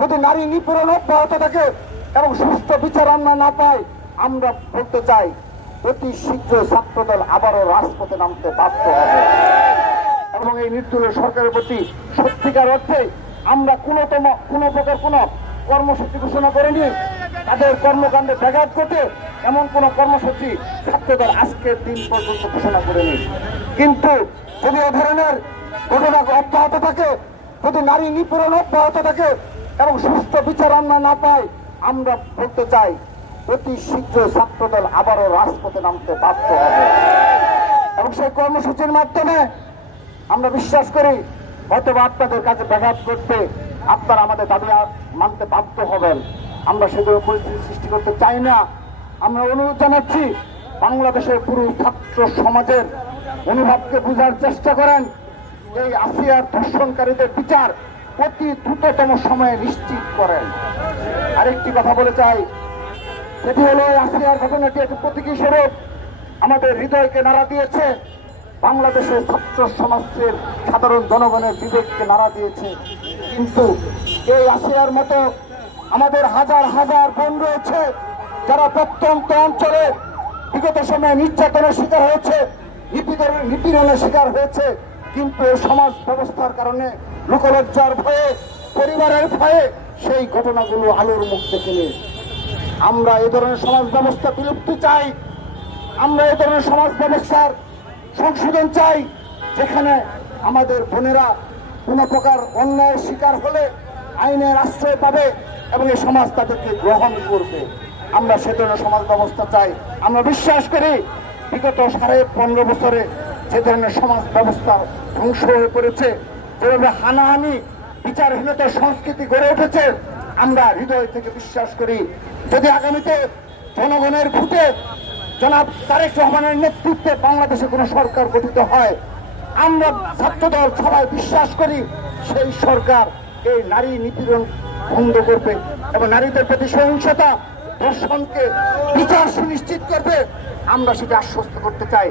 যদি নারী নিপীড়ন অব্যাহত থাকে এবং সুস্থ বিচার আমরা না পাই, আমরা বলতে চাই অতি শীঘ্র ছাত্রদল আবারও রাজপথে নামতে বাধ্য হবে এবং এই নির্দলীয় সরকারের প্রতি সত্যিকার অর্থে আমরা কোনো প্রকার কোনো কর্মসূচি ঘোষণা করিনি। তাদের কর্মকাণ্ডে ব্যাঘাত ঘটে এমন কোন কর্মসূচি ছাত্রদল আজকের দিন পর্যন্ত ঘোষণা করেনি। কিন্তু যদি এ ধরনের ঘটনা অব্যাহত থাকে, যদি নারী নিপীড়ন অব্যাহত থাকে এবং সুস্থ বিচার আমরা না পাই, আমরা বলতে চাই অতি শীঘ্র ছাত্রদল আবারও রাজপথে নামতে বাধ্য হবে এবং সেই কর্মসূচির মাধ্যমে আমরা বিশ্বাস করি হয়তোবা আপনাদের কাছে ব্যাঘাত করতে আপনারা আমাদের দাবি মানতে বাধ্য হবেন। আমরা সেগুলো পরিস্থিতি সৃষ্টি করতে চাই না। আমরা অনুরোধ জানাচ্ছি বাংলাদেশের পুরো ছাত্র সমাজের অনুভবকে বোঝার চেষ্টা করেন। এই আসিয়ার ধর্ষণকারীদের বিচার অতি দ্রুততম সময়ে নিশ্চিত করেন। আরেকটি কথা বলে চাই, সেটি হলো আসিয়ার ঘটনাটি একটি প্রতীকী স্বরূপ আমাদের হৃদয়কে নাড়া দিয়েছে, বাংলাদেশের ছাত্র সমাজের সাধারণ জনগণের বিবেককে নাড়া দিয়েছে। কিন্তু এই আসিয়ার মতো আমাদের হাজার হাজার বোন রয়েছে যারা প্রত্যন্ত অঞ্চলে বিগত সময়ে নির্যাতনের শিকার হয়েছে, নিপীড়নের শিকার হয়েছে, কিন্তু এই সমাজ ব্যবস্থার কারণে লোকলজ্জার ভয়ে, পরিবারের ভয়ে সেই ঘটনাগুলো আলোর মুখ দেখেনি। আমরা এই ধরনের সমাজ ব্যবস্থা বিলুপ্তি চাই। আমরা এই ধরনের সমাজ ব্যবস্থার সংশোধন চাই, যেখানে আমাদের বোনেরা কোন প্রকার অন্যায়ের শিকার হলে আইনের আশ্রয় পাবে এবং এই সমাজ তাদেরকে গ্রহণ করবে। আমরা সে ধরনের সমাজ ব্যবস্থা চাই। আমরা বিশ্বাস করি বিগত 15.5 বছরে যে ধরনের সমাজ ব্যবস্থা ধ্বংস হয়ে পড়েছে, যেভাবে হানাহানি বিচারহীনতার সংস্কৃতি গড়ে উঠেছে, আমরা হৃদয় থেকে বিশ্বাস করি যদি আগামীতে জনগণের ভোটে জনাব তারেক রহমানের নেতৃত্বে বাংলাদেশে কোন সরকার গঠিত হয়, আমরা ছাত্রদল সবাই বিশ্বাস করি সেই সরকার এই নারী নিপীড়ন বন্ধ করবে এবং নারীদের প্রতি সহিংসতা, ধর্ষণকে বিচার সুনিশ্চিত করবে। আমরা সেটা আশ্বস্ত করতে চাই।